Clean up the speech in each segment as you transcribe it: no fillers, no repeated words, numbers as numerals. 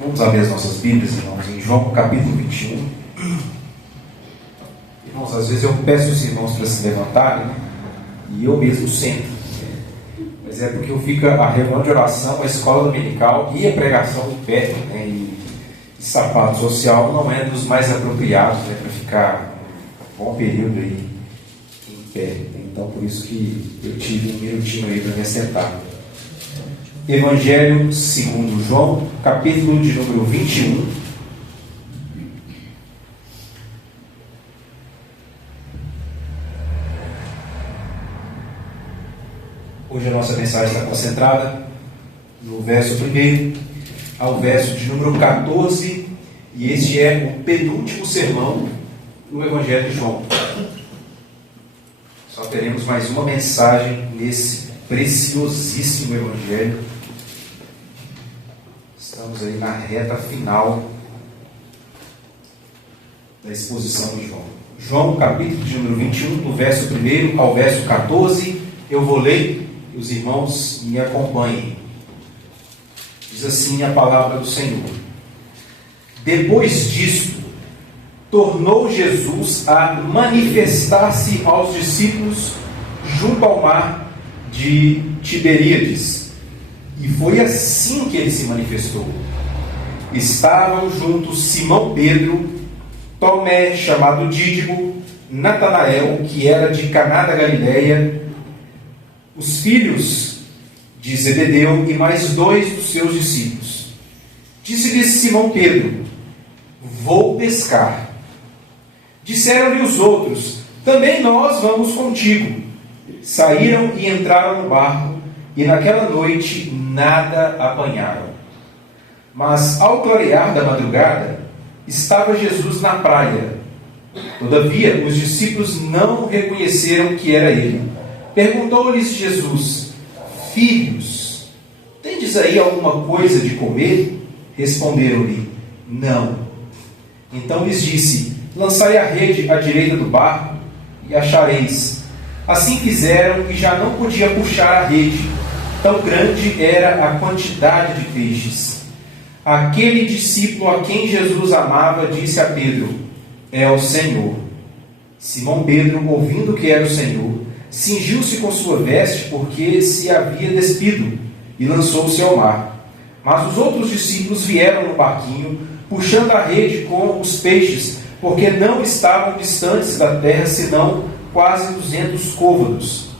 Vamos abrir as nossas Bíblias, irmãos, em João capítulo 21. Irmãos, às vezes eu peço os irmãos para se levantarem, né? E eu mesmo sento. Mas é porque eu fico a reunião de oração, a escola dominical e a pregação de pé, né? E sapato social não é dos mais apropriados, né? Para ficar um bom período aí em pé. Então, por isso que eu tive um minutinho aí para me assentar. Evangelho segundo João, capítulo de número 21. Hoje a nossa mensagem está concentrada no verso 1 ao verso de número 14, e este é o penúltimo sermão no Evangelho de João. Só teremos mais uma mensagem nesse preciosíssimo Evangelho. Estamos aí na reta final da exposição de João. João, capítulo de número 21, do verso 1 ao verso 14. Eu vou ler e os irmãos me acompanhem. Diz assim a palavra do Senhor. Depois disto, tornou Jesus a manifestar-se aos discípulos junto ao mar de Tiberíades. E foi assim que ele se manifestou. Estavam juntos Simão Pedro, Tomé, chamado Dídimo, Natanael, que era de Caná da Galileia, os filhos de Zebedeu e mais 2 dos seus discípulos. Disse-lhes Simão Pedro: vou pescar. Disseram-lhe os outros: também nós vamos contigo. Saíram e entraram no barco, e naquela noite nada apanharam. Mas ao clarear da madrugada, estava Jesus na praia. Todavia, os discípulos não reconheceram que era ele. Perguntou-lhes Jesus: filhos, tendes aí alguma coisa de comer? Responderam-lhe: não. Então lhes disse: lançai a rede à direita do barco e achareis. Assim fizeram e já não podia puxar a rede, tão grande era a quantidade de peixes. Aquele discípulo a quem Jesus amava disse a Pedro: é o Senhor. Simão Pedro, ouvindo que era o Senhor, cingiu-se com sua veste, porque se havia despido, e lançou-se ao mar. Mas os outros discípulos vieram no barquinho, puxando a rede com os peixes, porque não estavam distantes da terra, senão quase 200 côvados.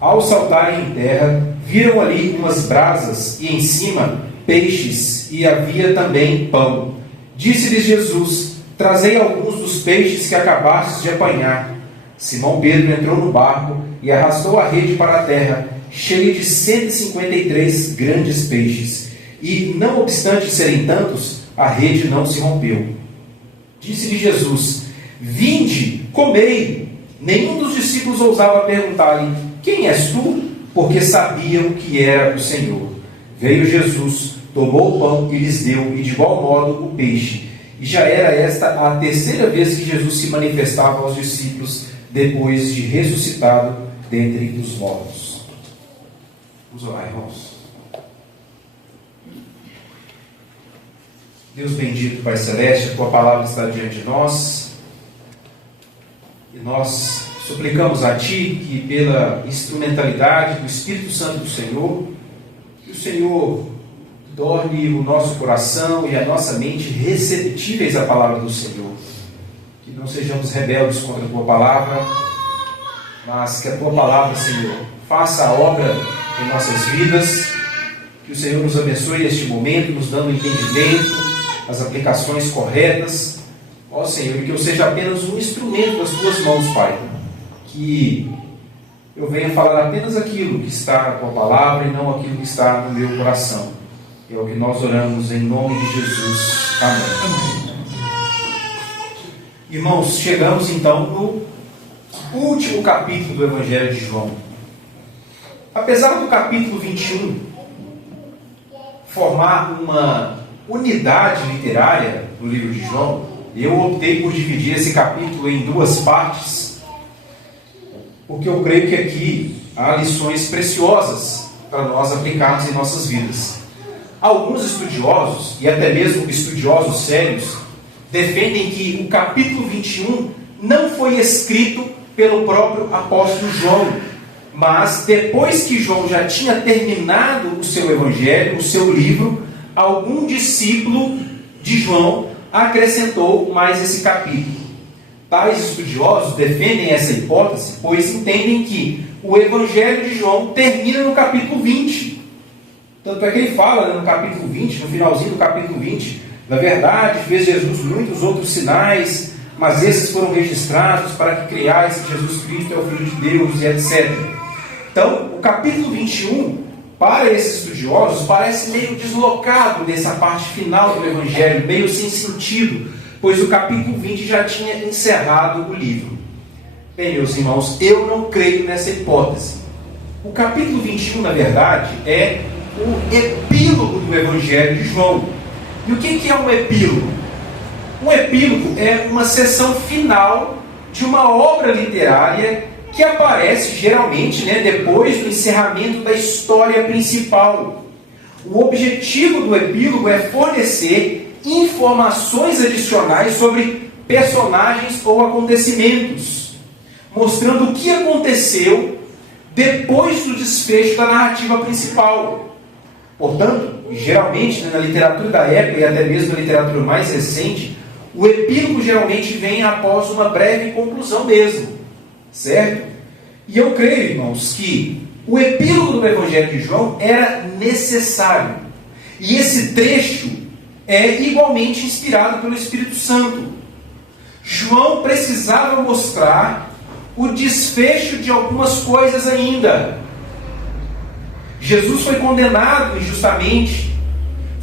Ao saltarem em terra, viram ali umas brasas, e em cima peixes, e havia também pão. Disse-lhes Jesus: trazei alguns dos peixes que acabastes de apanhar. Simão Pedro entrou no barco e arrastou a rede para a terra, cheia de 153 grandes peixes. E, não obstante serem tantos, a rede não se rompeu. Disse-lhe Jesus: vinde, comei. Nenhum dos discípulos ousava perguntar-lhe: quem és tu? Porque sabiam que era o Senhor. Veio Jesus, tomou o pão e lhes deu, e de igual modo o peixe. E já era esta a terceira vez que Jesus se manifestava aos discípulos, depois de ressuscitado dentre os mortos. Vamos orar, irmãos. Deus bendito, Pai Celeste, a Tua palavra está diante de nós, e nós suplicamos a Ti que, pela instrumentalidade do Espírito Santo do Senhor, que o Senhor torne o nosso coração e a nossa mente receptíveis à palavra do Senhor. Que não sejamos rebeldes contra a Tua palavra, mas que a Tua palavra, Senhor, faça a obra em nossas vidas. Que o Senhor nos abençoe neste momento, nos dando entendimento, as aplicações corretas. Ó Senhor, e que eu seja apenas um instrumento das Tuas mãos, Pai. Que eu venha falar apenas aquilo que está na Tua palavra e não aquilo que está no meu coração. É o que nós oramos em nome de Jesus. Amém. Irmãos, chegamos então no último capítulo do Evangelho de João. Apesar do capítulo 21 formar uma unidade literária no livro de João, eu optei por dividir esse capítulo em 2 partes, porque eu creio que aqui há lições preciosas para nós aplicarmos em nossas vidas. Alguns estudiosos, e até mesmo estudiosos sérios, defendem que o capítulo 21 não foi escrito pelo próprio apóstolo João, mas depois que João já tinha terminado o seu evangelho, o seu livro, algum discípulo de João acrescentou mais esse capítulo. Tais estudiosos defendem essa hipótese, pois entendem que o evangelho de João termina no capítulo 20. Tanto é que ele fala, no capítulo 20, no finalzinho do capítulo 20, na verdade, fez Jesus muitos outros sinais, mas esses foram registrados para que creiais que Jesus Cristo é o Filho de Deus, e etc. Então, o capítulo 21, para esses estudiosos, parece meio deslocado dessa parte final do Evangelho, meio sem sentido, pois o capítulo 20 já tinha encerrado o livro. Bem, meus irmãos, eu não creio nessa hipótese. O capítulo 21, na verdade, é o epílogo do Evangelho de João. E o que é um epílogo? Um epílogo é uma seção final de uma obra literária que aparece geralmente, depois do encerramento da história principal. O objetivo do epílogo é fornecer informações adicionais sobre personagens ou acontecimentos, mostrando o que aconteceu depois do desfecho da narrativa principal. Portanto, geralmente, na literatura da época e até mesmo na literatura mais recente, o epílogo geralmente vem após uma breve conclusão mesmo. Certo? E eu creio, irmãos, que o epílogo do Evangelho de João era necessário. E esse trecho é igualmente inspirado pelo Espírito Santo. João precisava mostrar o desfecho de algumas coisas ainda. Jesus foi condenado injustamente,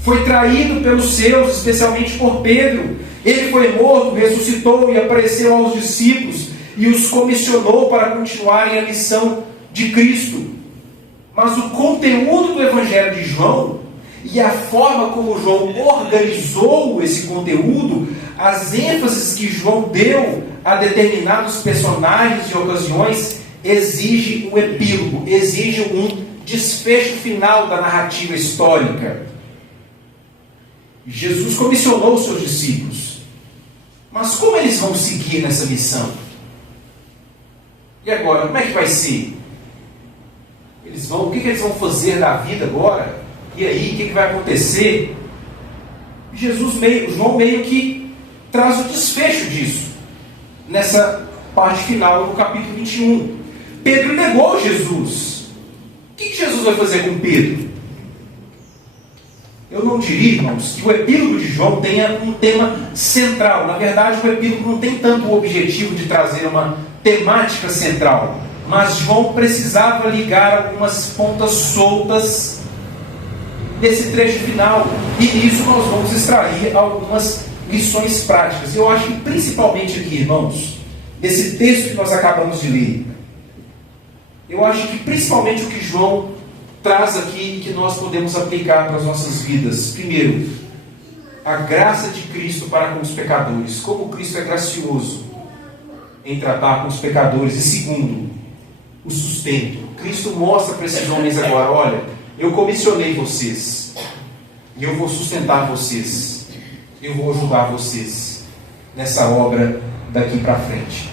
foi traído pelos seus, especialmente por Pedro. Ele foi morto, ressuscitou e apareceu aos discípulos e os comissionou para continuarem a missão de Cristo. Mas o conteúdo do Evangelho de João e a forma como João organizou esse conteúdo, as ênfases que João deu a determinados personagens e ocasiões, exige um epílogo, exige um desfecho final da narrativa histórica. Jesus comissionou os seus discípulos. Mas como eles vão seguir nessa missão? E agora, como é que vai ser? O que eles vão fazer da vida agora? E aí, o que vai acontecer? João meio que traz o desfecho disso, nessa parte final do capítulo 21. Pedro negou Jesus. O que Jesus vai fazer com Pedro? Eu não diria, irmãos, que o epílogo de João tenha um tema central. Na verdade, o epílogo não tem tanto o objetivo de trazer uma temática central, mas João precisava ligar algumas pontas soltas desse trecho final, e nisso nós vamos extrair algumas lições práticas. Eu acho que principalmente aqui, irmãos, desse texto que nós acabamos de ler, eu acho que principalmente o que João traz aqui e que nós podemos aplicar para as nossas vidas. Primeiro, a graça de Cristo para com os pecadores, como Cristo é gracioso em tratar com os pecadores. E segundo, o sustento. Cristo mostra para esses homens agora: olha, eu comissionei vocês, e eu vou sustentar vocês, eu vou ajudar vocês nessa obra daqui para frente.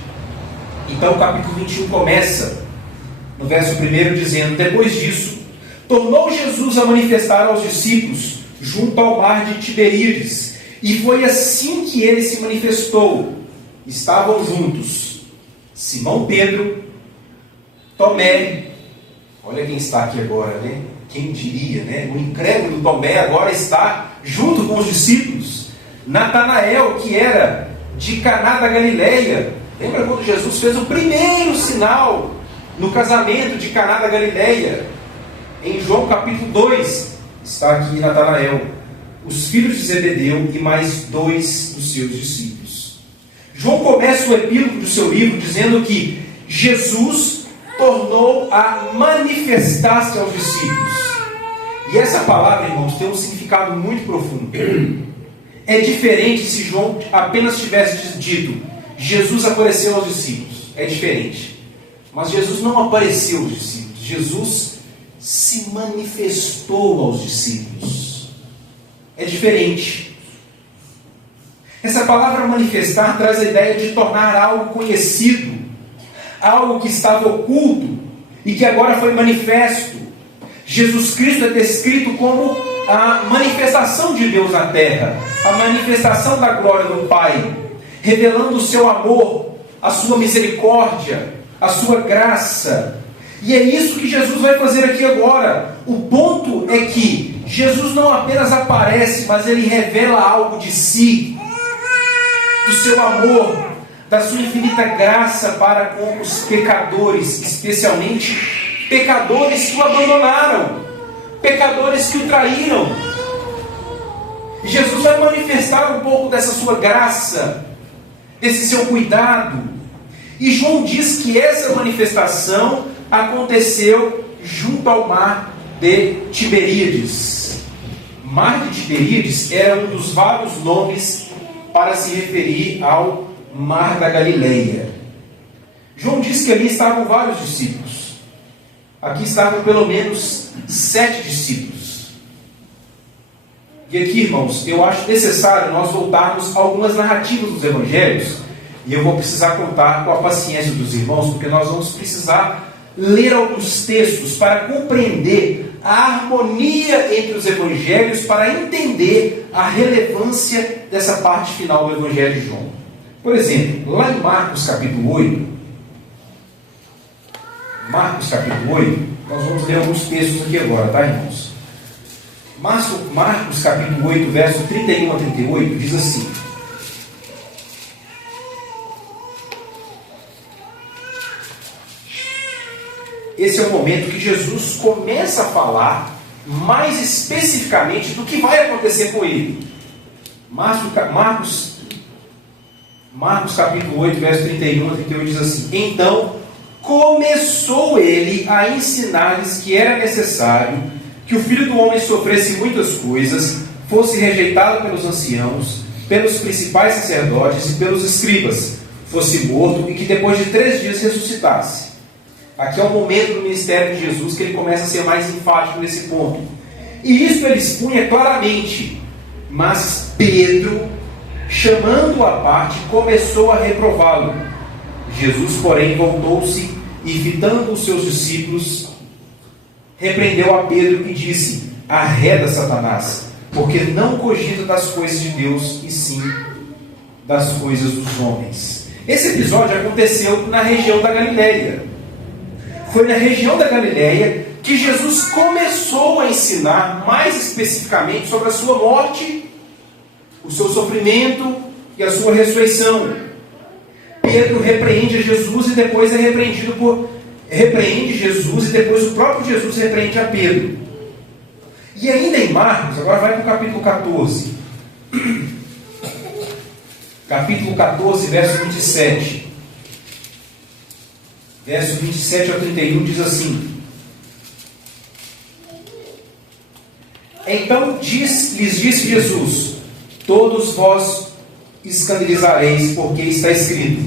Então o capítulo 21 começa no verso 1 dizendo: depois disso, tornou Jesus a manifestar aos discípulos junto ao mar de Tiberíades, e foi assim que ele se manifestou. Estavam juntos Simão Pedro, Tomé, olha quem está aqui agora, Quem diria, O incrédulo Tomé agora está junto com os discípulos. Natanael, que era de Caná da Galileia. Lembra quando Jesus fez o primeiro sinal no casamento de Caná da Galileia? Em João capítulo 2, está aqui Natanael, os filhos de Zebedeu e mais 2 dos seus discípulos. João começa o epílogo do seu livro dizendo que Jesus tornou a manifestar-se aos discípulos. E essa palavra, irmãos, tem um significado muito profundo. É diferente se João apenas tivesse dito: Jesus apareceu aos discípulos. É diferente. Mas Jesus não apareceu aos discípulos. Jesus se manifestou aos discípulos. é diferente. Essa palavra manifestar traz a ideia de tornar algo conhecido, algo que estava oculto e que agora foi manifesto. Jesus Cristo é descrito como a manifestação de Deus na terra, a manifestação da glória do Pai, revelando o seu amor, a sua misericórdia, a sua graça. E é isso que Jesus vai fazer aqui agora. O ponto é que Jesus não apenas aparece, mas ele revela algo de si, do seu amor, da sua infinita graça para com os pecadores, especialmente pecadores que o abandonaram, pecadores que o traíram. Jesus vai manifestar um pouco dessa sua graça, desse seu cuidado. E João diz que essa manifestação aconteceu junto ao mar de Tiberíades. Mar de Tiberíades era um dos vários nomes para se referir ao mar da Galileia. João diz que ali estavam vários discípulos. Aqui estavam pelo menos 7 discípulos. E aqui, irmãos, eu acho necessário nós voltarmos a algumas narrativas dos evangelhos. E eu vou precisar contar com a paciência dos irmãos, porque nós vamos precisar ler alguns textos para compreender a harmonia entre os evangelhos, para entender a relevância dessa parte final do evangelho de João. Por exemplo, lá em Marcos capítulo 8, nós vamos ler alguns textos aqui agora, tá, irmãos? Marcos capítulo 8, verso 31 a 38, diz assim: esse é o momento que Jesus começa a falar mais especificamente do que vai acontecer com ele. Marcos capítulo 8, verso 31 a 38 diz assim: então começou ele a ensinar-lhes que era necessário que o Filho do Homem sofresse muitas coisas, fosse rejeitado pelos anciãos, pelos principais sacerdotes e pelos escribas, fosse morto e que depois de 3 dias ressuscitasse. Aqui é o momento do ministério de Jesus que ele começa a ser mais enfático nesse ponto. E isso ele expunha claramente. Mas Pedro, chamando-o à parte, começou a reprová-lo. Jesus, porém, voltou-se e, fitando os seus discípulos, repreendeu a Pedro e disse: arreda, Satanás, porque não cogita das coisas de Deus, e sim das coisas dos homens. Esse episódio aconteceu na região da Galileia. Foi na região da Galileia que Jesus começou a ensinar mais especificamente sobre a sua morte, o seu sofrimento e a sua ressurreição. Pedro repreende Jesus e depois repreende Jesus e depois o próprio Jesus repreende a Pedro. E ainda em Marcos, agora vai para o capítulo 14. Capítulo 14, verso 27. Verso 27 ao 31 diz assim: então lhes disse Jesus: todos vós escandalizareis, porque está escrito: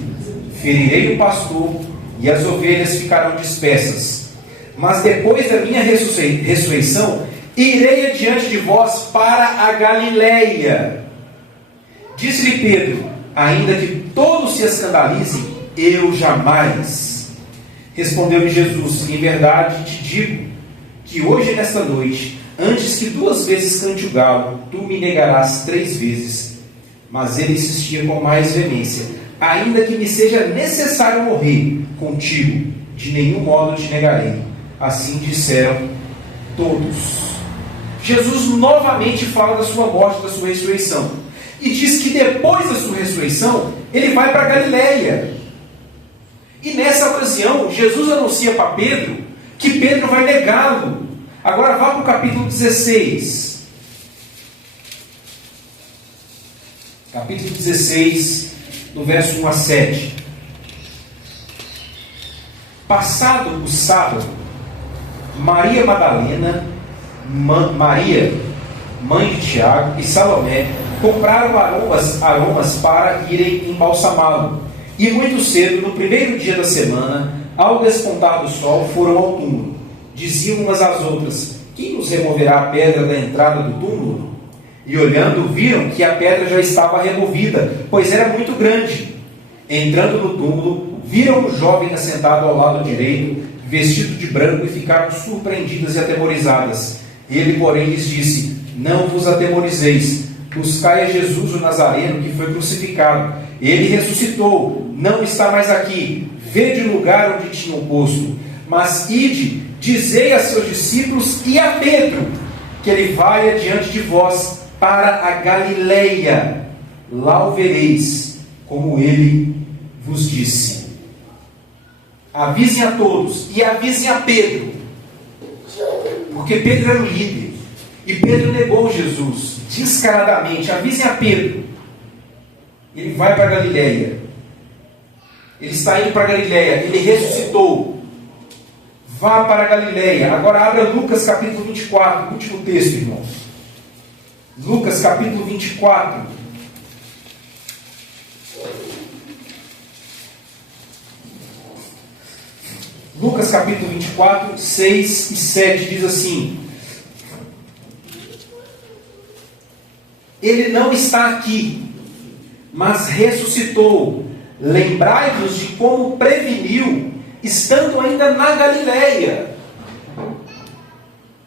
ferirei o pastor e as ovelhas ficarão dispersas. Mas depois da minha ressurreição, irei adiante de vós para a Galileia. Disse-lhe Pedro: ainda que todos se escandalizem, eu jamais. Respondeu-lhe Jesus: em verdade te digo que hoje nesta noite, antes que 2 vezes cante o galo, tu me negarás 3 vezes. Mas ele insistia com mais veemência: ainda que me seja necessário morrer contigo, de nenhum modo te negarei. Assim disseram todos. Jesus novamente fala da sua morte, da sua ressurreição, e diz que depois da sua ressurreição ele vai para a Galileia. E nessa ocasião, Jesus anuncia para Pedro que Pedro vai negá-lo. Agora vá para o capítulo 16. Capítulo 16, do verso 1 a 7. Passado o sábado, Maria Madalena, Maria, mãe de Tiago, e Salomé compraram aromas para irem embalsamá-lo. E muito cedo, no primeiro dia da semana, ao despontar do sol, foram ao túmulo. Diziam umas às outras: quem nos removerá a pedra da entrada do túmulo? E olhando, viram que a pedra já estava removida, pois era muito grande. Entrando no túmulo, viram o jovem assentado ao lado direito, vestido de branco, e ficaram surpreendidas e atemorizadas. Ele, porém, lhes disse: não vos atemorizeis, buscai a Jesus o Nazareno, que foi crucificado. Ele ressuscitou, não está mais aqui. Vede o lugar onde tinham posto. Mas ide, dizei a seus discípulos e a Pedro, que ele vai adiante de vós para a Galileia. Lá o vereis, como ele vos disse. Avisem a todos e avisem a Pedro, porque Pedro era o líder e Pedro negou Jesus descaradamente. Avisem a Pedro. Ele vai para a Galileia. Ele está indo para a Galileia. Ele ressuscitou. Vá para a Galileia. Agora abra Lucas capítulo 24, último texto, irmãos. Lucas capítulo 24. Lucas capítulo 24, 6 e 7 diz assim: ele não está aqui, mas ressuscitou. Lembrai-vos de como preveniu, estando ainda na Galileia,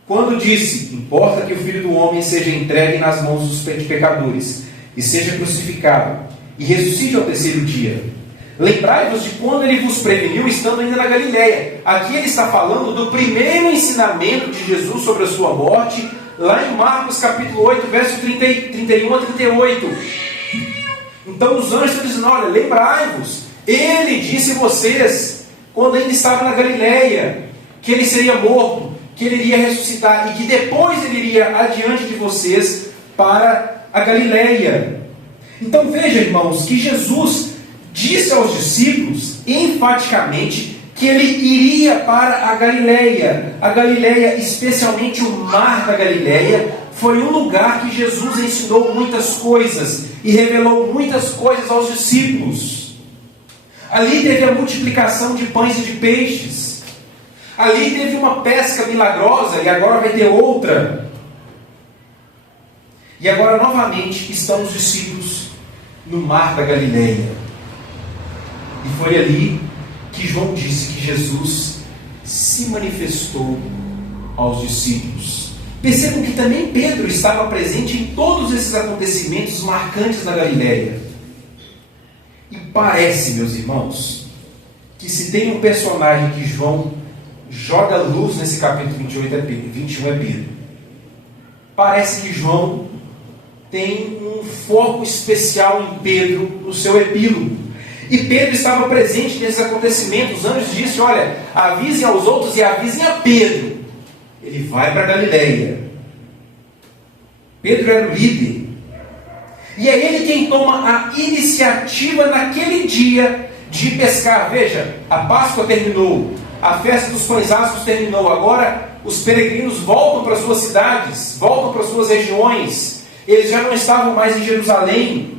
quando disse: importa que o Filho do Homem seja entregue nas mãos dos pecadores, e seja crucificado, e ressuscite ao terceiro dia. Lembrai-vos de quando ele vos preveniu, estando ainda na Galileia. Aqui ele está falando do primeiro ensinamento de Jesus sobre a sua morte, lá em Marcos capítulo 8, verso 31 a 38. Então os anjos estão dizendo: olha, lembrai-vos, ele disse a vocês, quando ainda estava na Galileia, que ele seria morto, que ele iria ressuscitar, e que depois ele iria adiante de vocês para a Galileia. Então veja, irmãos, que Jesus disse aos discípulos enfaticamente que ele iria para a Galileia. A Galileia, especialmente o mar da Galileia, foi um lugar que Jesus ensinou muitas coisas e revelou muitas coisas aos discípulos. Ali teve a multiplicação de pães e de peixes. Ali teve uma pesca milagrosa e agora vai ter outra. E agora novamente estão os discípulos no mar da Galileia. E foi ali que João disse que Jesus se manifestou aos discípulos. Percebam que também Pedro estava presente em todos esses acontecimentos marcantes na Galileia. E parece, meus irmãos, que se tem um personagem que João joga luz nesse capítulo 21 é Pedro. Parece que João tem um foco especial em Pedro no seu epílogo. E Pedro estava presente nesses acontecimentos. Os anjos disseram: olha, avisem aos outros e avisem a Pedro. Ele vai para a Galileia. Pedro era o líder. E é ele quem toma a iniciativa naquele dia de pescar. Veja, a Páscoa terminou, a festa dos pães asmos terminou. Agora os peregrinos voltam para suas cidades, voltam para suas regiões. Eles já não estavam mais em Jerusalém.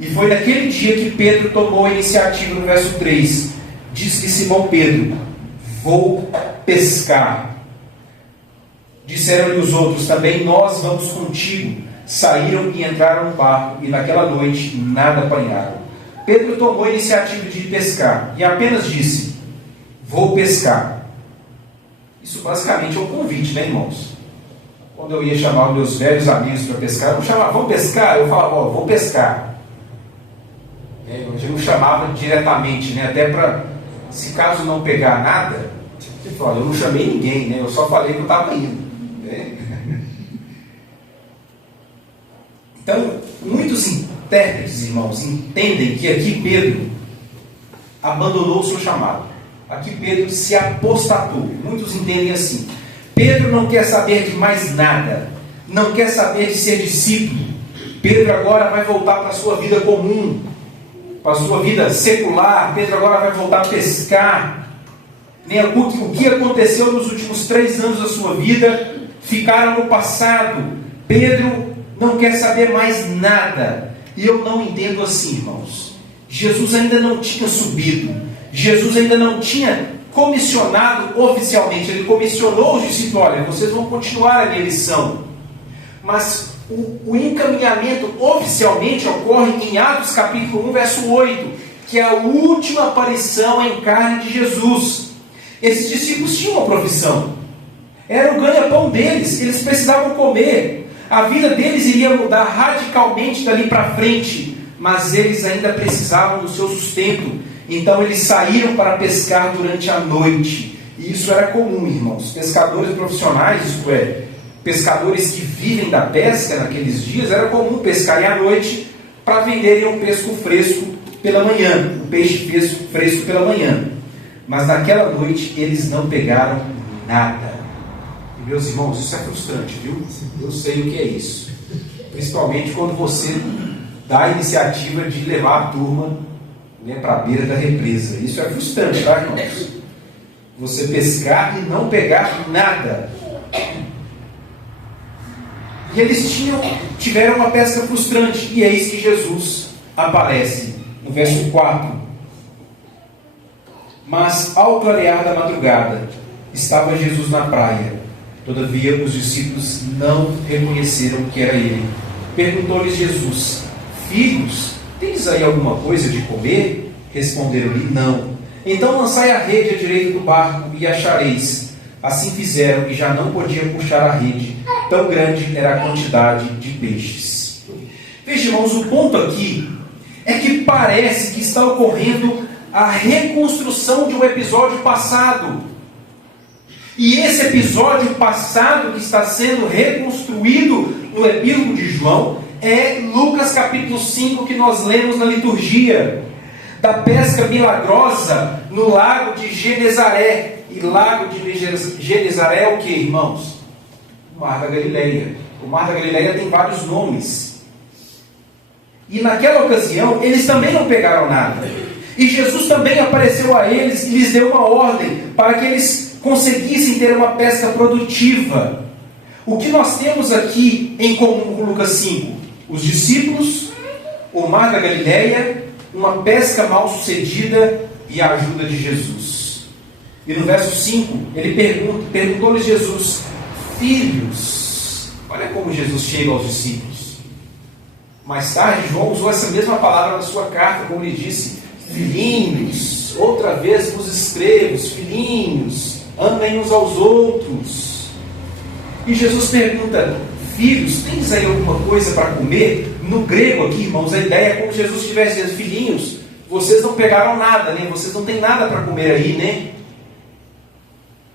E foi naquele dia que Pedro tomou a iniciativa. No verso 3, diz-lhe Simão Pedro: vou pescar. Disseram-lhe os outros também: nós vamos contigo. Saíram e entraram no barco, e naquela noite nada apanharam. Pedro tomou a iniciativa de ir pescar, e apenas disse: vou pescar. Isso basicamente é um convite, né, irmãos? Quando eu ia chamar os meus velhos amigos para pescar, eu não chamava: vamos pescar? Eu falava: ó, vou pescar. Eu não chamava diretamente, né? Até para, se caso não pegar nada, eu não chamei ninguém, né? Eu só falei que eu estava indo, né? Então, muitos intérpretes, irmãos, entendem que aqui Pedro abandonou o seu chamado. Aqui Pedro se apostatou. Muitos entendem assim: Pedro não quer saber de mais nada, não quer saber de ser discípulo. Pedro agora vai voltar para a sua vida comum, para a sua vida secular. Pedro agora vai voltar a pescar. O que aconteceu nos últimos 3 anos da sua vida ficaram no passado. Pedro não quer saber mais nada. E eu não entendo assim, irmãos. Jesus ainda não tinha subido. Jesus ainda não tinha comissionado oficialmente. Ele comissionou os discípulos: olha, vocês vão continuar a minha missão. mas o encaminhamento oficialmente ocorre em Atos capítulo 1, verso 8, que é a última aparição em carne de Jesus. Esses discípulos tinham uma profissão, era o ganha-pão deles, eles precisavam comer, a vida deles iria mudar radicalmente dali para frente, mas eles ainda precisavam do seu sustento. Então eles saíram para pescar durante a noite, e isso era comum, irmãos. Pescadores profissionais, isto é, pescadores que vivem da pesca naqueles dias, era comum pescarem à noite para venderem o pesco fresco pela manhã, o peixe fresco pela manhã. Mas naquela noite eles não pegaram nada. E meus irmãos, isso é frustrante, viu? Eu sei o que é isso. Principalmente quando você dá a iniciativa de levar a turma, né, para a beira da represa. Isso é frustrante, tá, irmãos? Você pescar e não pegar nada. E eles tiveram uma pesca frustrante. E é isso que Jesus aparece no verso 4. Mas ao clarear da madrugada, estava Jesus na praia. Todavia os discípulos não reconheceram que era ele. Perguntou-lhes Jesus: filhos, tens aí alguma coisa de comer? Responderam-lhe: não. Então lançai a rede à direita do barco e achareis. Assim fizeram e já não podiam puxar a rede, tão grande era a quantidade de peixes. Veja, irmãos, o ponto aqui é que parece que está ocorrendo a reconstrução de um episódio passado. E esse episódio passado que está sendo reconstruído no epílogo de João é Lucas capítulo 5, que nós lemos na liturgia, da pesca milagrosa no lago de Genezaré. E lago de Genezaré é o que, irmãos? O Mar da Galileia. O Mar da Galileia tem vários nomes. E naquela ocasião, eles também não pegaram nada. E Jesus também apareceu a eles e lhes deu uma ordem para que eles conseguissem ter uma pesca produtiva. O que nós temos aqui em comum com Lucas 5? Os discípulos, o Mar da Galileia, uma pesca mal sucedida e a ajuda de Jesus. E no verso 5, ele perguntou-lhes Jesus: filhos. Olha como Jesus chega aos discípulos. Mais tarde, João usou essa mesma palavra na sua carta, como ele disse: filhinhos, outra vez vos escrevo, filhinhos, amem uns aos outros. E Jesus pergunta: filhos, tens aí alguma coisa para comer? No grego aqui, irmãos, a ideia é como se Jesus estivesse dizendo: filhinhos, vocês não pegaram nada, né? Vocês não têm nada para comer aí, né?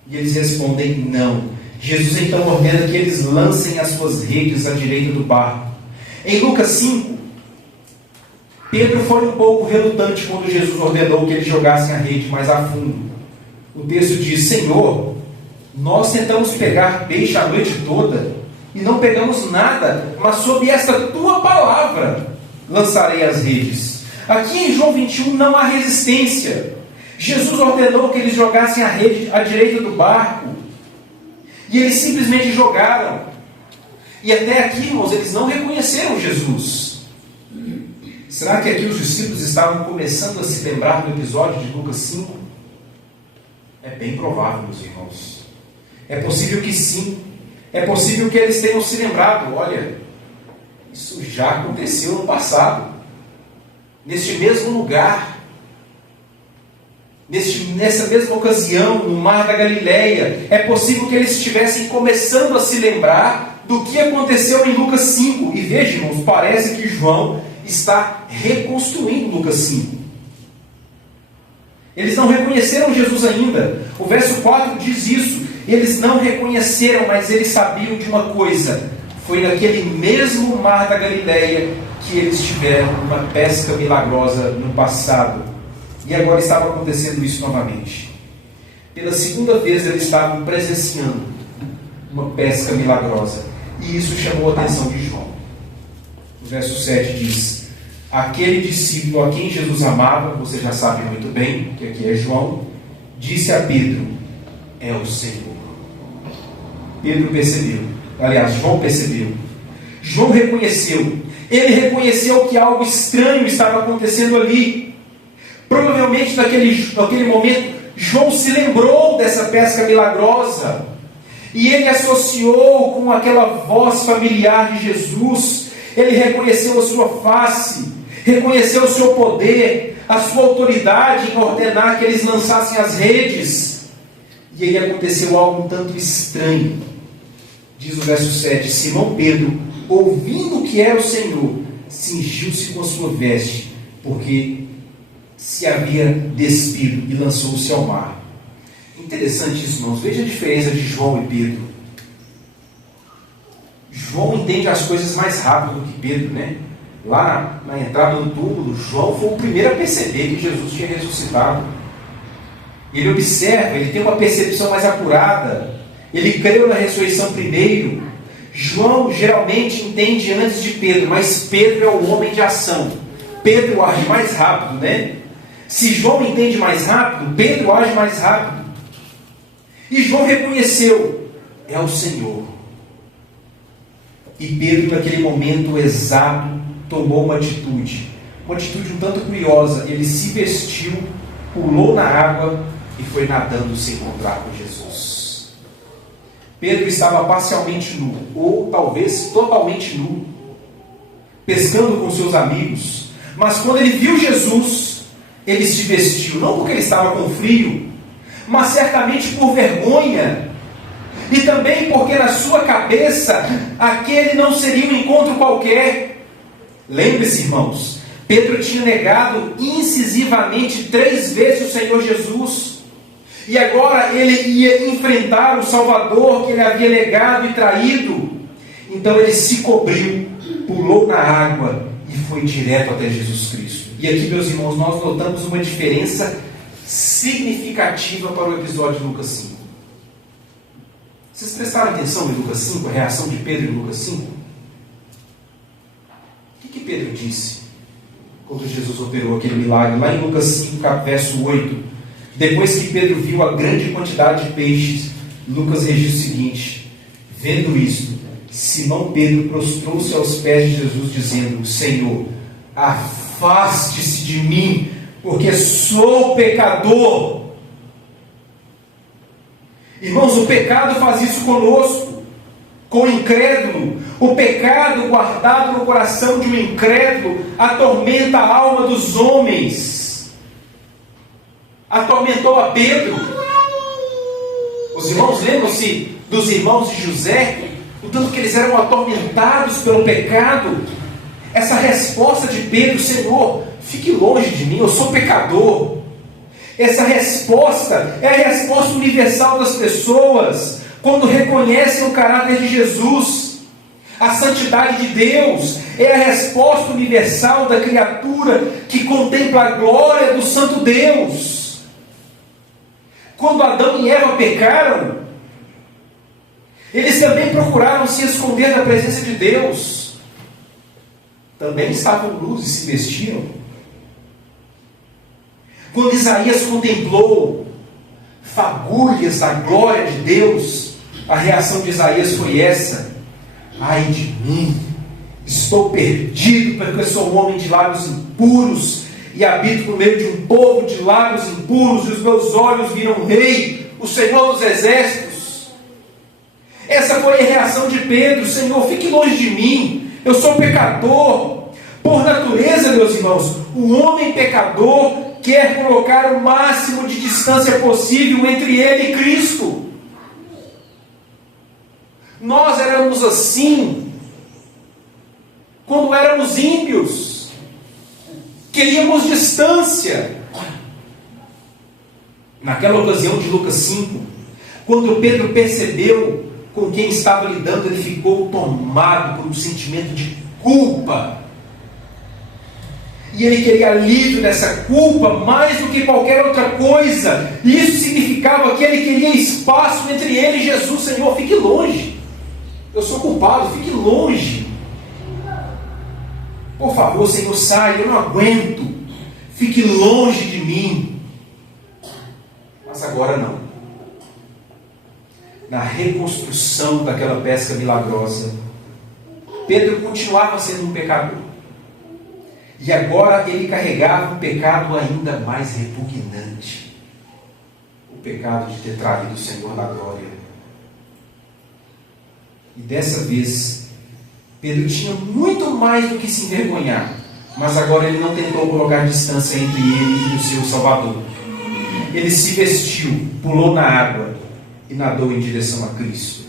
E eles respondem: não. Jesus então ordena que eles lancem as suas redes à direita do barco. Em Lucas 5, Pedro foi um pouco relutante quando Jesus ordenou que eles jogassem a rede mais a fundo. O texto diz: Senhor, nós tentamos pegar peixe a noite toda e não pegamos nada, mas sob esta tua palavra lançarei as redes. Aqui em João 21 não há resistência. Jesus ordenou que eles jogassem a rede à direita do barco, e eles simplesmente jogaram. E até aqui, irmãos, eles não reconheceram Jesus. Será que aqui os discípulos estavam começando a se lembrar do episódio de Lucas 5? É bem provável, meus irmãos. É possível que sim. É possível que eles tenham se lembrado: olha, isso já aconteceu no passado, neste mesmo lugar, nessa mesma ocasião, no Mar da Galileia. É possível que eles estivessem começando a se lembrar do que aconteceu em Lucas 5. E veja, irmãos, parece que João está reconstruindo Lucas 5. Eles não reconheceram Jesus ainda. O verso 4 diz isso. Eles não reconheceram, mas eles sabiam de uma coisa: foi naquele mesmo Mar da Galileia que eles tiveram uma pesca milagrosa no passado. E agora estava acontecendo isso novamente. Pela segunda vez eles estavam presenciando uma pesca milagrosa. E isso chamou a atenção de João. O verso 7 diz: aquele discípulo a quem Jesus amava, você já sabe muito bem que aqui é João, disse a Pedro: é o Senhor. Pedro percebeu. Aliás, João percebeu. João reconheceu. Ele reconheceu que algo estranho estava acontecendo ali. Provavelmente naquele momento, João se lembrou dessa pesca milagrosa. E ele associou com aquela voz familiar de Jesus. Ele reconheceu a sua face, reconheceu o seu poder, a sua autoridade em ordenar que eles lançassem as redes. E aí aconteceu algo um tanto estranho. Diz o verso 7, Simão Pedro, ouvindo que era o Senhor, cingiu-se com a sua veste, porque se havia despido, e lançou-se ao mar. Interessante isso, irmãos. Veja a diferença de João e Pedro. João entende as coisas mais rápido do que Pedro, né? Lá na entrada do túmulo, João foi o primeiro a perceber que Jesus tinha ressuscitado. Ele observa, ele tem uma percepção mais apurada. Ele creu na ressurreição primeiro. João geralmente entende antes de Pedro, mas Pedro é o homem de ação. Pedro age mais rápido, né? Se João entende mais rápido, Pedro age mais rápido. E João reconheceu, é o Senhor. E Pedro, naquele momento exato, tomou uma atitude um tanto curiosa. Ele se vestiu, pulou na água e foi nadando se encontrar com Jesus. Pedro estava parcialmente nu, ou talvez totalmente nu, pescando com seus amigos. Mas quando ele viu Jesus, ele se vestiu, não porque ele estava com frio, mas certamente por vergonha, e também porque na sua cabeça aquele não seria um encontro qualquer. Lembre-se, irmãos, Pedro tinha negado incisivamente 3 vezes o Senhor Jesus, e agora ele ia enfrentar o Salvador que ele havia negado e traído. Então ele se cobriu, pulou na água e foi direto até Jesus Cristo. E aqui, meus irmãos, nós notamos uma diferença significativa para o episódio de Lucas 5. Vocês prestaram atenção em Lucas 5, a reação de Pedro em Lucas 5? O que Pedro disse quando Jesus operou aquele milagre? Lá em Lucas 5, verso 8, depois que Pedro viu a grande quantidade de peixes, Lucas registra o seguinte: vendo isto, Simão Pedro prostrou-se aos pés de Jesus, dizendo: Senhor, afaste-se de mim, porque sou pecador. Irmãos, o pecado faz isso conosco, com o incrédulo. O pecado guardado no coração de um incrédulo atormenta a alma dos homens. Atormentou a Pedro. Os irmãos lembram-se dos irmãos de José, o tanto que eles eram atormentados pelo pecado. Essa resposta de Pedro: Senhor, fique longe de mim, eu sou pecador. Essa resposta é a resposta universal das pessoas quando reconhecem o caráter de Jesus. A santidade de Deus é a resposta universal da criatura que contempla a glória do santo Deus. Quando Adão e Eva pecaram, eles também procuraram se esconder da presença de Deus. Também estavam nus e se vestiram. Quando Isaías contemplou fagulhas da glória de Deus, a reação de Isaías foi essa: ai de mim, estou perdido, porque eu sou um homem de lábios impuros, e habito no meio de um povo de lábios impuros, e os meus olhos viram o Rei, o Senhor dos Exércitos. Essa foi a reação de Pedro: Senhor, fique longe de mim, eu sou pecador. Por natureza, meus irmãos, o homem pecador quer colocar o máximo de distância possível entre ele e Cristo. Nós éramos assim quando éramos ímpios. Queríamos distância. Naquela ocasião de Lucas 5, quando Pedro percebeu com quem estava lidando, ele ficou tomado por um sentimento de culpa. E ele queria alívio dessa culpa mais do que qualquer outra coisa. E isso significava que ele queria espaço entre ele e Jesus. Senhor, fique longe. Eu sou culpado, fique longe. Por favor, Senhor, saia, eu não aguento. Fique longe de mim. Mas agora não. Na reconstrução daquela pesca milagrosa, Pedro continuava sendo um pecador. E agora ele carregava um pecado ainda mais repugnante: o pecado de ter traído o Senhor da glória. E dessa vez, Pedro tinha muito mais do que se envergonhar, mas agora ele não tentou colocar distância entre ele e o seu Salvador. Ele se vestiu, pulou na água e nadou em direção a Cristo.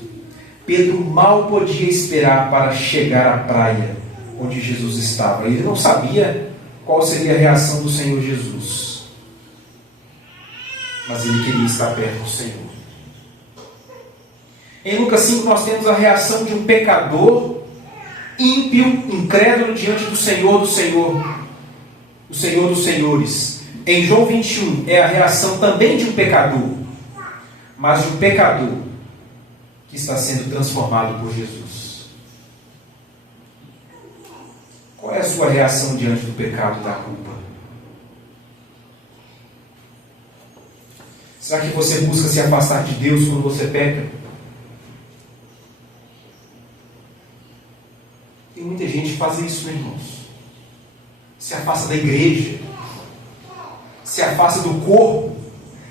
Pedro mal podia esperar para chegar à praia onde Jesus estava. Ele não sabia qual seria a reação do Senhor Jesus, mas ele queria estar perto do Senhor. Em Lucas 5 nós temos a reação de um pecador ímpio, incrédulo diante do Senhor dos Senhores. Em João 21 é a reação também de um pecador, mas de um pecador que está sendo transformado por Jesus. Qual é a sua reação diante do pecado e da culpa? Será que você busca se afastar de Deus quando você peca? Tem muita gente que faz isso, né, irmãos? Se afasta da igreja, se afasta do corpo,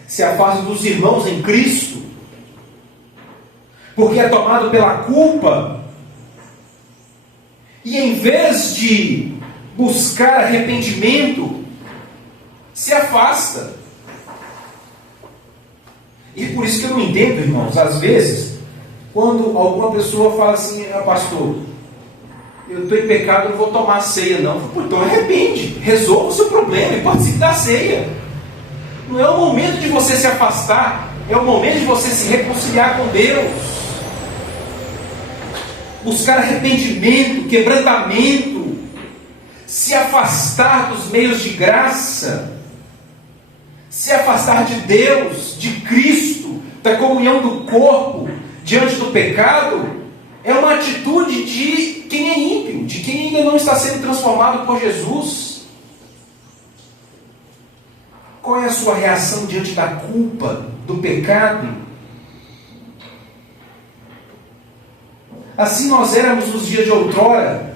se afasta dos irmãos em Cristo, porque é tomado pela culpa, e em vez de buscar arrependimento, se afasta. E por isso que eu não entendo, irmãos, às vezes, quando alguma pessoa fala assim: pastor, eu estou em pecado, eu não vou tomar a ceia não. Pô, então arrepende, resolva o seu problema e participe da ceia. Não é o momento de você se afastar, é o momento de você se reconciliar com Deus, buscar arrependimento, quebrantamento, se afastar dos meios de graça, se afastar de Deus, de Cristo, da comunhão do corpo diante do pecado. É uma atitude de quem é ímpio, de quem ainda não está sendo transformado por Jesus. Qual é a sua reação diante da culpa, do pecado? Assim nós éramos nos dias de outrora,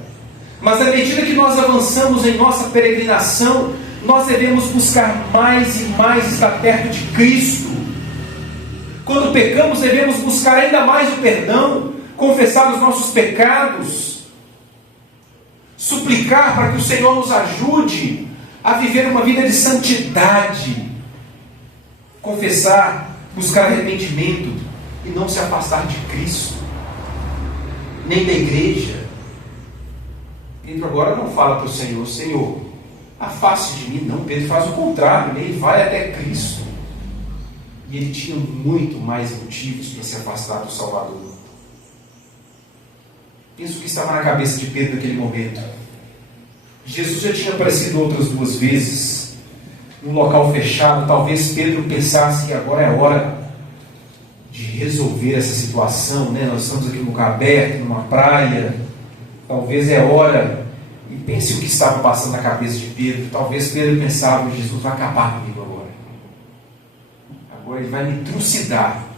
mas à medida que nós avançamos em nossa peregrinação, nós devemos buscar mais e mais estar perto de Cristo. Quando pecamos, devemos buscar ainda mais o perdão, confessar os nossos pecados, suplicar para que o Senhor nos ajude a viver uma vida de santidade, confessar, buscar arrependimento e não se afastar de Cristo, nem da igreja. Pedro agora não fala para o Senhor: Senhor, afaste de mim. Não, Pedro faz o contrário, ele vai até Cristo. E ele tinha muito mais motivos para se afastar do Salvador. Penso que estava na cabeça de Pedro naquele momento. Jesus já tinha aparecido outras 2 vezes, num local fechado. Talvez Pedro pensasse que agora é hora de resolver essa situação, né? Nós estamos aqui num lugar aberto, numa praia. Talvez é hora. E pense o que estava passando na cabeça de Pedro. Talvez Pedro pensava: Jesus vai acabar comigo agora. Agora ele vai me trucidar.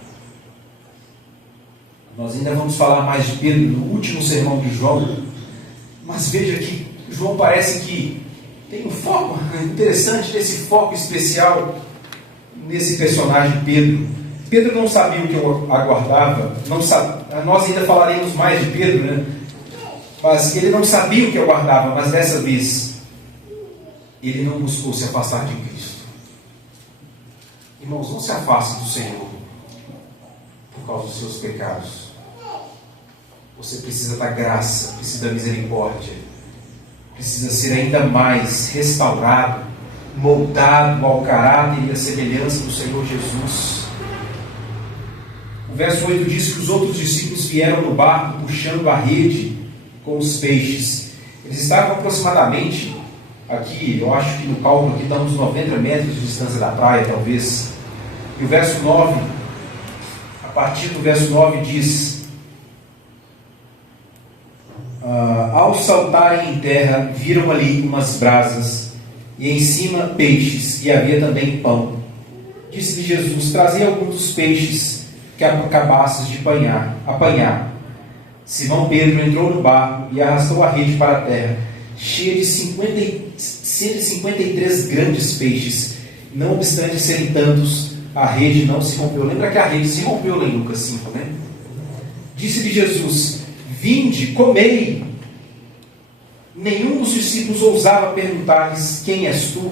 Nós ainda vamos falar mais de Pedro no último sermão de João. Mas veja que João parece que tem um foco interessante, nesse foco especial nesse personagem Pedro. Pedro não sabia o que eu aguardava. Nós ainda falaremos mais de Pedro, né? Mas ele não sabia o que aguardava. Mas dessa vez ele não buscou se afastar de Cristo. Irmãos, não se afaste do Senhor por causa dos seus pecados. Você precisa da graça, precisa da misericórdia, precisa ser ainda mais restaurado, moldado ao caráter e à semelhança do Senhor Jesus. O verso 8 diz que os outros discípulos vieram no barco puxando a rede com os peixes. Eles estavam aproximadamente aqui, eu acho que no cálculo aqui dá uns 90 metros de distância da praia, talvez. E o verso 9, a partir do verso 9 diz: ao saltarem em terra, viram ali umas brasas, e em cima peixes, e havia também pão. Disse-lhe Jesus: trazei alguns dos peixes que acabastes de apanhar. Simão Pedro entrou no barco e arrastou a rede para a terra, cheia de 153 grandes peixes. Não obstante serem tantos, a rede não se rompeu. Lembra que a rede se rompeu lá em Lucas 5, né? Disse-lhe Jesus: vinde, comei. Nenhum dos discípulos ousava perguntar-lhes: quem és tu?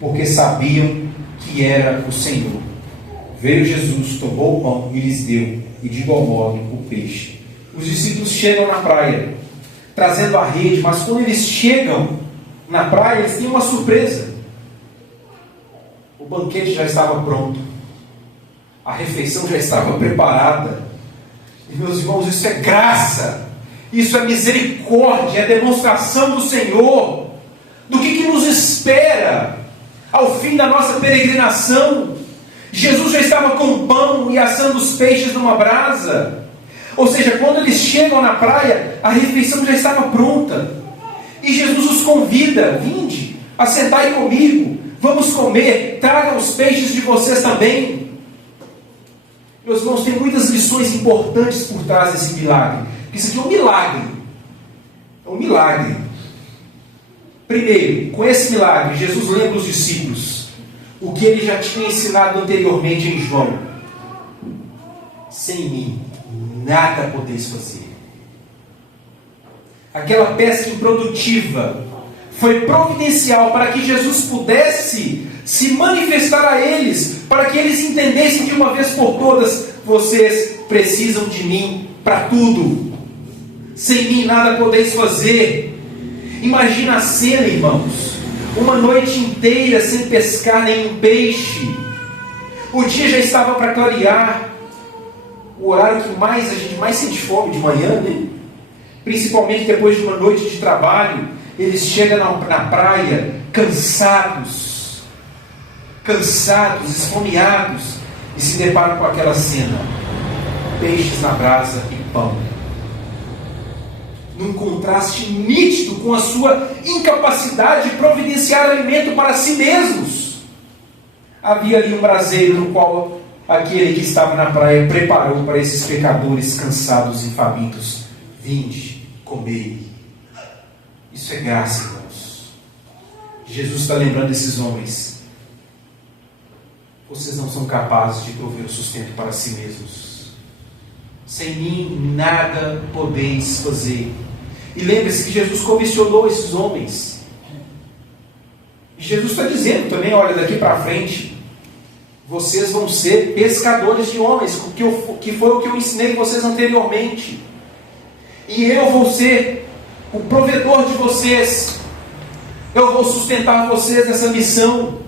Porque sabiam que era o Senhor. Veio Jesus, tomou o pão e lhes deu, e de igual modo o peixe. Os discípulos chegam na praia, trazendo a rede, mas quando eles chegam na praia, eles têm uma surpresa. O banquete já estava pronto, a refeição já estava preparada. E meus irmãos, isso é graça, isso é misericórdia, é demonstração do Senhor, do que nos espera ao fim da nossa peregrinação. Jesus já estava com pão e assando os peixes numa brasa. Ou seja, quando eles chegam na praia, a refeição já estava pronta. E Jesus os convida: vinde, assentai comigo, vamos comer, tragam os peixes de vocês também. Meus irmãos, tem muitas lições importantes por trás desse milagre. Isso aqui é um milagre. É um milagre. Primeiro, com esse milagre, Jesus lembra os discípulos o que ele já tinha ensinado anteriormente em João: sem mim nada podeis fazer. Aquela pesca improdutiva foi providencial para que Jesus pudesse se manifestar a eles, para que eles entendessem de uma vez por todas: vocês precisam de mim para tudo. Sem mim nada podeis fazer. Imagina a cena, irmãos: uma noite inteira sem pescar nenhum peixe. O dia já estava para clarear. O horário que a gente mais sente fome de manhã, né? Principalmente depois de uma noite de trabalho. Eles chegam na praia cansados, esfomeados, e se deparam com aquela cena: peixes na brasa e pão. Num contraste nítido com a sua incapacidade de providenciar alimento para si mesmos. Havia ali um braseiro no qual aquele que estava na praia preparou para esses pecadores cansados e famintos: vinde, comei. Isso é graça, irmãos. Jesus está lembrando esses homens: vocês não são capazes de prover o sustento para si mesmos. Sem mim nada podeis fazer. E lembre-se que Jesus comissionou esses homens. E Jesus está dizendo também: olha, daqui para frente vocês vão ser pescadores de homens, que foi o que eu ensinei vocês anteriormente. E eu vou ser o provedor de vocês. Eu vou sustentar vocês nessa missão.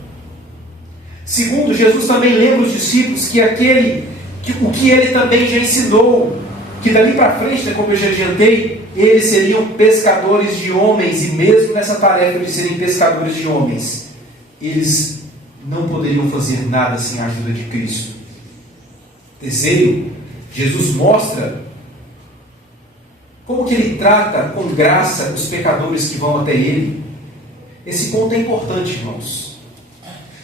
Segundo, Jesus também lembra os discípulos que o que ele também já ensinou, que dali para frente, como eu já adiantei, eles seriam pescadores de homens. E mesmo nessa tarefa de serem pescadores de homens, eles não poderiam fazer nada sem a ajuda de Cristo. Terceiro, Jesus mostra como que ele trata com graça os pecadores que vão até ele. Esse ponto é importante, irmãos.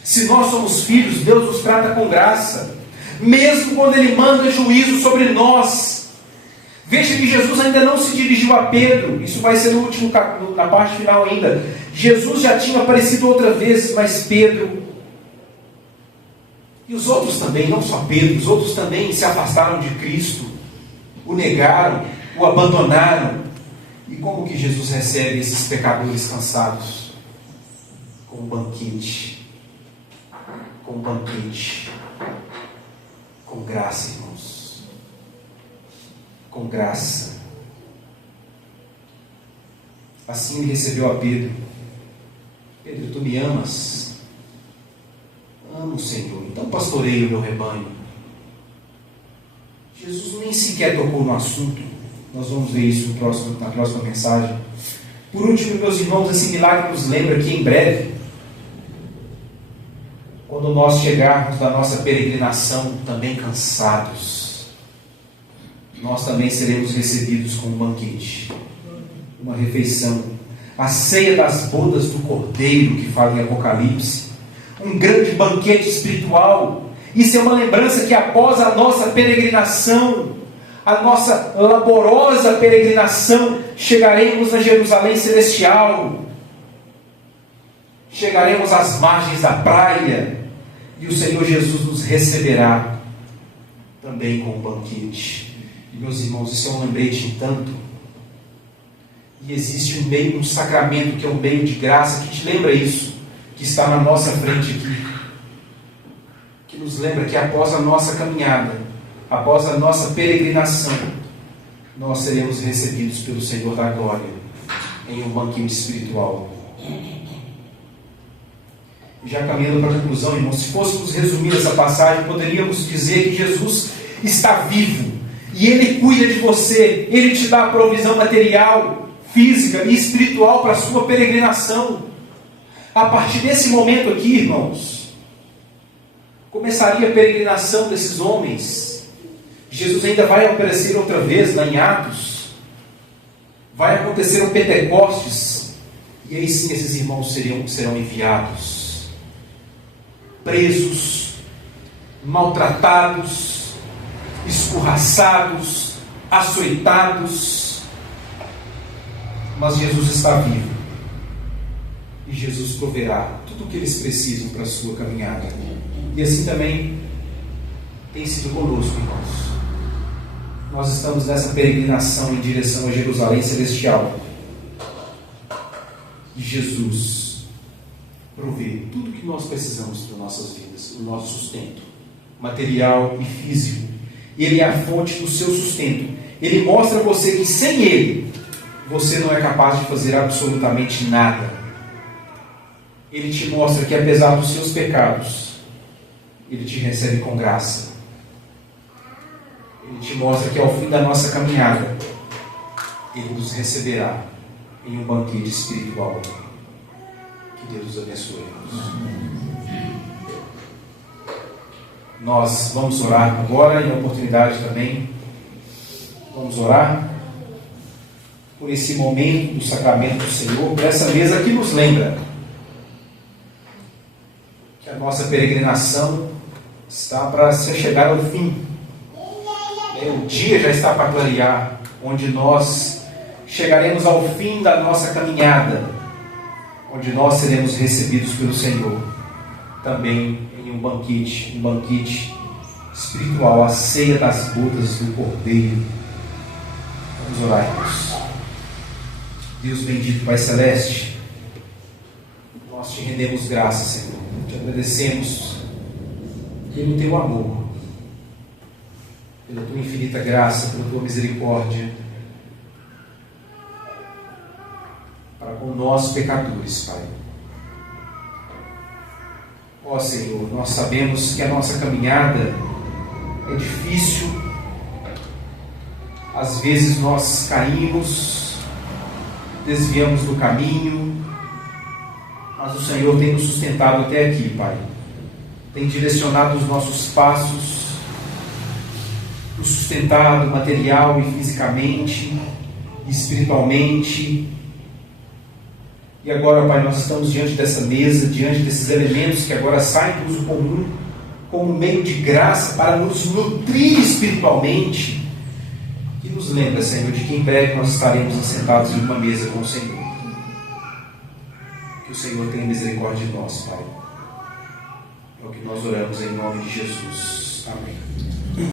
Se nós somos filhos, Deus nos trata com graça, mesmo quando ele manda juízo sobre nós. Veja que Jesus ainda não se dirigiu a Pedro. Isso vai ser no último capítulo, na parte final ainda. Jesus já tinha aparecido outra vez, mas Pedro e os outros também, não só Pedro, os outros também se afastaram de Cristo, o negaram, o abandonaram. E como que Jesus recebe esses pecadores cansados? Com um banquete. Com um banquete. Com graça, irmãos. Com graça. Assim ele recebeu a Pedro: Pedro, tu me amas? Amo o Senhor, então pastoreio o meu rebanho. Jesus nem sequer tocou no assunto. Nós vamos ver isso na próxima mensagem. Por último, meus irmãos, esse milagre nos lembra que em breve, quando nós chegarmos da nossa peregrinação também cansados, nós também seremos recebidos com um banquete, uma refeição, a ceia das bodas do Cordeiro, que fala em Apocalipse, um grande banquete espiritual. Isso é uma lembrança que após a nossa peregrinação, a nossa laborosa peregrinação, chegaremos a Jerusalém Celestial, chegaremos às margens da praia, e o Senhor Jesus nos receberá também com um banquete. E meus irmãos, isso é um lembrete em tanto E existe um sacramento que é um meio de graça, que te lembra isso, que está na nossa frente aqui. Que nos lembra que após a nossa caminhada, após a nossa peregrinação, nós seremos recebidos pelo Senhor da Glória em um banquete espiritual. E já caminhando para a conclusão, irmãos, se fôssemos resumir essa passagem, poderíamos dizer que Jesus está vivo e Ele cuida de você, Ele te dá a provisão material, física e espiritual para a sua peregrinação. A partir desse momento aqui, irmãos, começaria a peregrinação desses homens. Jesus ainda vai aparecer outra vez lá em Atos. Vai acontecer um Pentecostes. E aí sim esses irmãos serão enviados. Presos, maltratados, escorraçados, açoitados. Mas Jesus está vivo. E Jesus proverá tudo o que eles precisam para a sua caminhada. E assim também tem sido conosco, irmãos. Nós estamos nessa peregrinação em direção a Jerusalém Celestial. E Jesus provê tudo o que nós precisamos para nossas vidas, o nosso sustento material e físico. Ele é a fonte do seu sustento. Ele mostra a você que sem Ele, você não é capaz de fazer absolutamente nada. Ele te mostra que apesar dos seus pecados, Ele te recebe com graça. Ele te mostra que ao fim da nossa caminhada, Ele nos receberá em um banquete espiritual. Que Deus nos abençoe. Nós vamos orar agora e a oportunidade também. Vamos orar por esse momento do sacramento do Senhor, por essa mesa que nos lembra que a nossa peregrinação está para se chegar ao fim. O dia já está para clarear, onde nós chegaremos ao fim da nossa caminhada, onde nós seremos recebidos pelo Senhor, também em um banquete espiritual, a ceia das bodas do Cordeiro. Vamos orar, irmãos. Deus bendito, Pai Celeste, nós te rendemos graças, Senhor, te agradecemos pelo teu amor, pela tua infinita graça, pela tua misericórdia para com nós pecadores, Pai. Ó Senhor, nós sabemos que a nossa caminhada é difícil, às vezes nós caímos, desviamos do caminho, mas o Senhor tem nos sustentado até aqui, Pai. Tem direcionado os nossos passos, nos sustentado material e fisicamente, espiritualmente. E agora, Pai, nós estamos diante dessa mesa, diante desses elementos que agora saem do uso comum, como meio de graça para nos nutrir espiritualmente. E nos lembra, Senhor, de que em breve nós estaremos assentados em uma mesa com o Senhor. Que o Senhor tenha misericórdia de nós, Pai. É o que nós oramos em nome de Jesus. Amém.